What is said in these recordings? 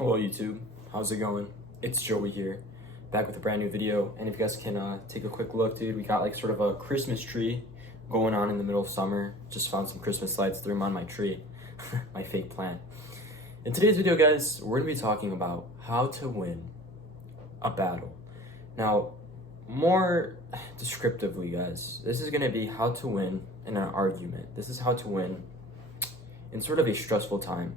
Hello YouTube, how's it going? It's Joey here, back with a brand new video. And if you guys can take a quick look, dude, we got like sort of a Christmas tree going on in the middle of summer. Just found some Christmas lights, threw them on my tree, my fake plant. In today's video, guys, we're gonna be talking about how to win a battle. Now, more descriptively, guys, this is gonna be how to win in an argument. This is how to win in sort of a stressful time.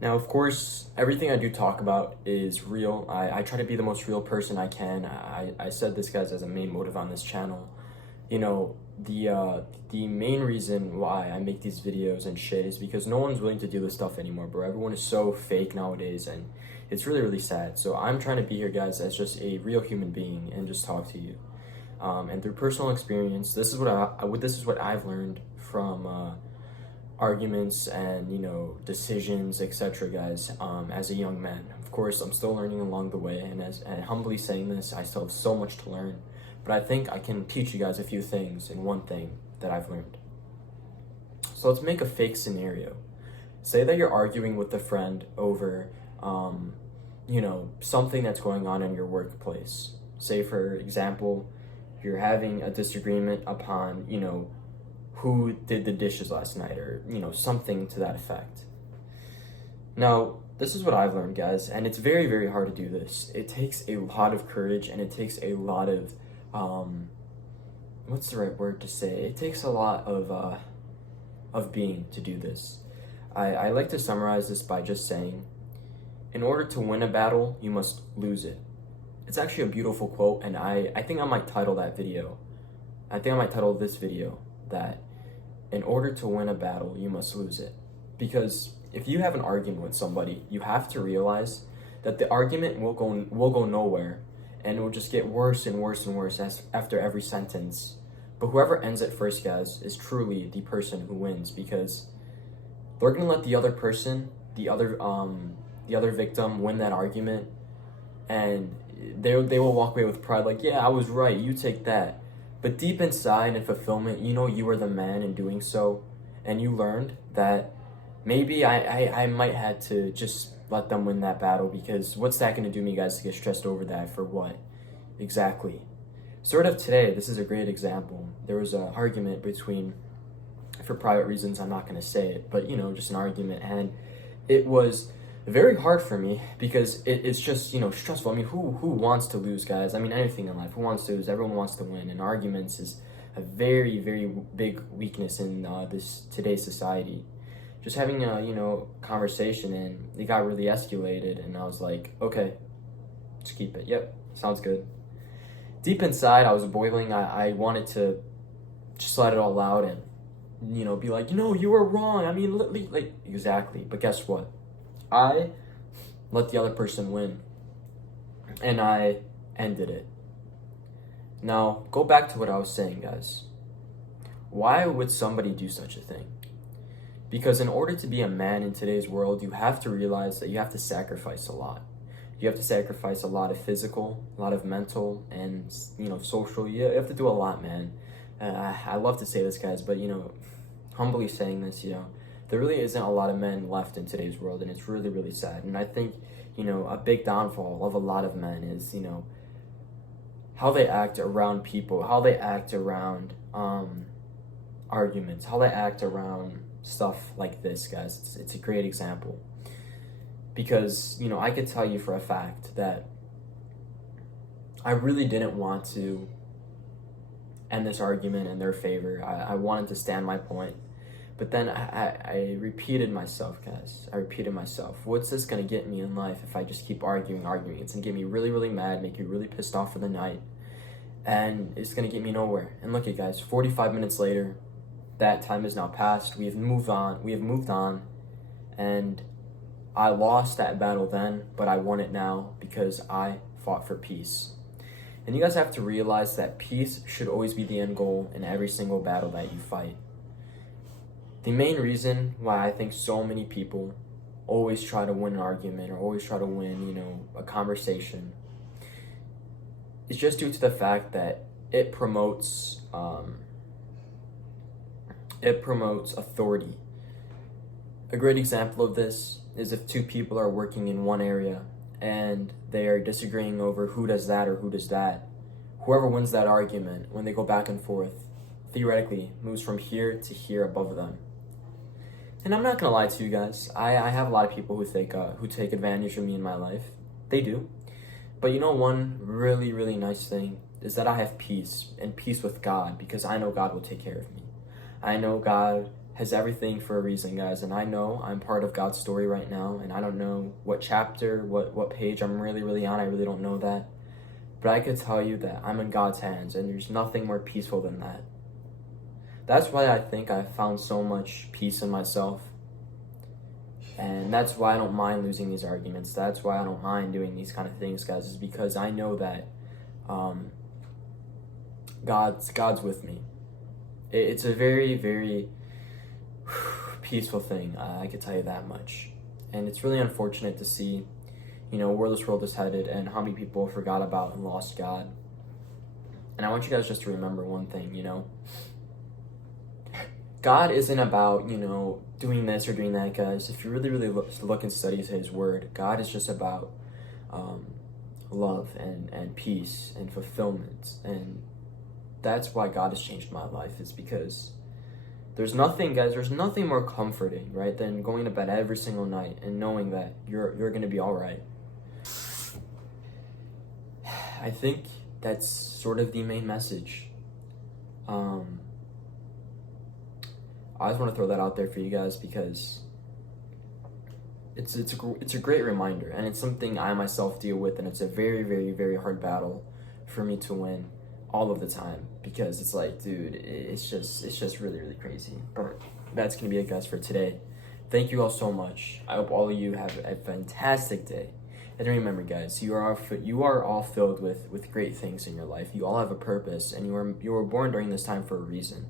Now, of course, everything I do talk about is real. I try to be the most real person I can. I said this, guys, as a main motive on this channel. You know, the main reason why I make these videos and shit is because no one's willing to do this stuff anymore, bro. Everyone is so fake nowadays, and it's really, really sad. So I'm trying to be here, guys, as just a real human being and just talk to you. And through personal experience, this is what I've learned from arguments and, you know, decisions, etc., guys, as a young man. Of course, I'm still learning along the way, and humbly saying this, I still have so much to learn, but I think I can teach you guys a few things in one thing that I've learned. So let's make a fake scenario. Say that you're arguing with a friend over you know, something that's going on in your workplace. Say, for example, you're having a disagreement upon, you know, who did the dishes last night, or, you know, something to that effect. Now, this is what I've learned, guys, and it's very, very hard to do this. It takes a lot of courage, and it takes a lot of, what's the right word to say? It takes a lot of being to do this. I like to summarize this by just saying, in order to win a battle, you must lose it. It's actually a beautiful quote, and I think I might title that video. I think I might title this video that in order to win a battle, you must lose it. Because if you have an argument with somebody, you have to realize that the argument will go nowhere, and it will just get worse and worse and worse after every sentence. But whoever ends it first, guys, is truly the person who wins, because they're gonna let the other person, the other victim, win that argument, and they will walk away with pride, like, yeah, I was right, you take that. But deep inside, in fulfillment, you know you were the man in doing so, and you learned that maybe I might have to just let them win that battle, because what's that going to do me, guys, to get stressed over that for what? Exactly. Sort of today, this is a great example. There was an argument between, for private reasons, I'm not going to say it, but, you know, just an argument, and it was very hard for me because it's just, you know, stressful. I mean, who wants to lose, guys? I mean, anything in life, who wants to lose? Everyone wants to win, and arguments is a very, very big weakness in today's society. Just having a, you know, conversation, and it got really escalated, and I was like, okay, let's keep it. Yep, sounds good. Deep inside, I was boiling. I wanted to just let it all out and, you know, be like, you know, you were wrong. I mean, like, exactly. But guess what? I let the other person win, and I ended it. Now, go back to what I was saying, guys. Why would somebody do such a thing? Because in order to be a man in today's world, you have to realize that you have to sacrifice a lot. You have to sacrifice a lot of physical, a lot of mental, and, you know, social. You have to do a lot, man. I love to say this, guys, but, you know, humbly saying this, you know, there really isn't a lot of men left in today's world, and it's really, really sad. And I think, you know, a big downfall of a lot of men is, you know, how they act around people, how they act around arguments, how they act around stuff like this, guys. It's a great example. Because, you know, I could tell you for a fact that I really didn't want to end this argument in their favor. I wanted to stand my point. But then I repeated myself, guys. I repeated myself. What's this going to get me in life if I just keep arguing? It's going to get me really, really mad, make you really pissed off for the night. And it's going to get me nowhere. And look at, guys, 45 minutes later, that time is now passed. We have moved on. And I lost that battle then, but I won it now because I fought for peace. And you guys have to realize that peace should always be the end goal in every single battle that you fight. The main reason why I think so many people always try to win an argument or always try to win, you know, a conversation is just due to the fact that it promotes authority. A great example of this is if two people are working in one area and they are disagreeing over who does that or who does that. Whoever wins that argument, when they go back and forth, theoretically moves from here to here above them. And I'm not gonna lie to you guys. I have a lot of people who take advantage of me in my life. They do. But you know, one really, really nice thing is that I have peace and peace with God, because I know God will take care of me. I know God has everything for a reason, guys, and I know I'm part of God's story right now, and I don't know what chapter, what page I'm really on. I really don't know that. But I could tell you that I'm in God's hands, and there's nothing more peaceful than that. That's why I think I've found so much peace in myself. And that's why I don't mind losing these arguments. That's why I don't mind doing these kind of things, guys, is because I know that God's with me. It's a very, very peaceful thing, I could tell you that much. And it's really unfortunate to see, where this world is headed and how many people forgot about and lost God. And I want you guys just to remember one thing, God isn't about, doing this or doing that, guys. If you really, really look and study His Word, God is just about love and peace and fulfillment. And that's why God has changed my life, is because there's nothing more comforting, right, than going to bed every single night and knowing that you're going to be all right. I think that's sort of the main message. I just want to throw that out there for you guys, because it's a great reminder, and it's something I myself deal with, and it's a very, very, very hard battle for me to win all of the time, because it's like, dude, it's just really, really crazy. But that's gonna be it, guys, for today. Thank you all so much. I hope all of you have a fantastic day. And remember, guys, you are all filled with great things in your life. You all have a purpose, and you were born during this time for a reason.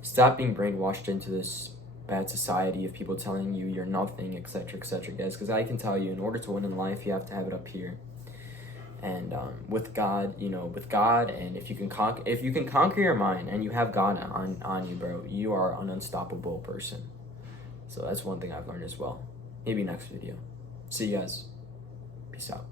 Stop being brainwashed into this bad society of people telling you you're nothing, etc., guys. Because I can tell you, in order to win in life, you have to have it up here. And with God, and if you can conquer your mind and you have God on you, bro, you are an unstoppable person. So that's one thing I've learned as well. Maybe next video. See you guys. Peace out.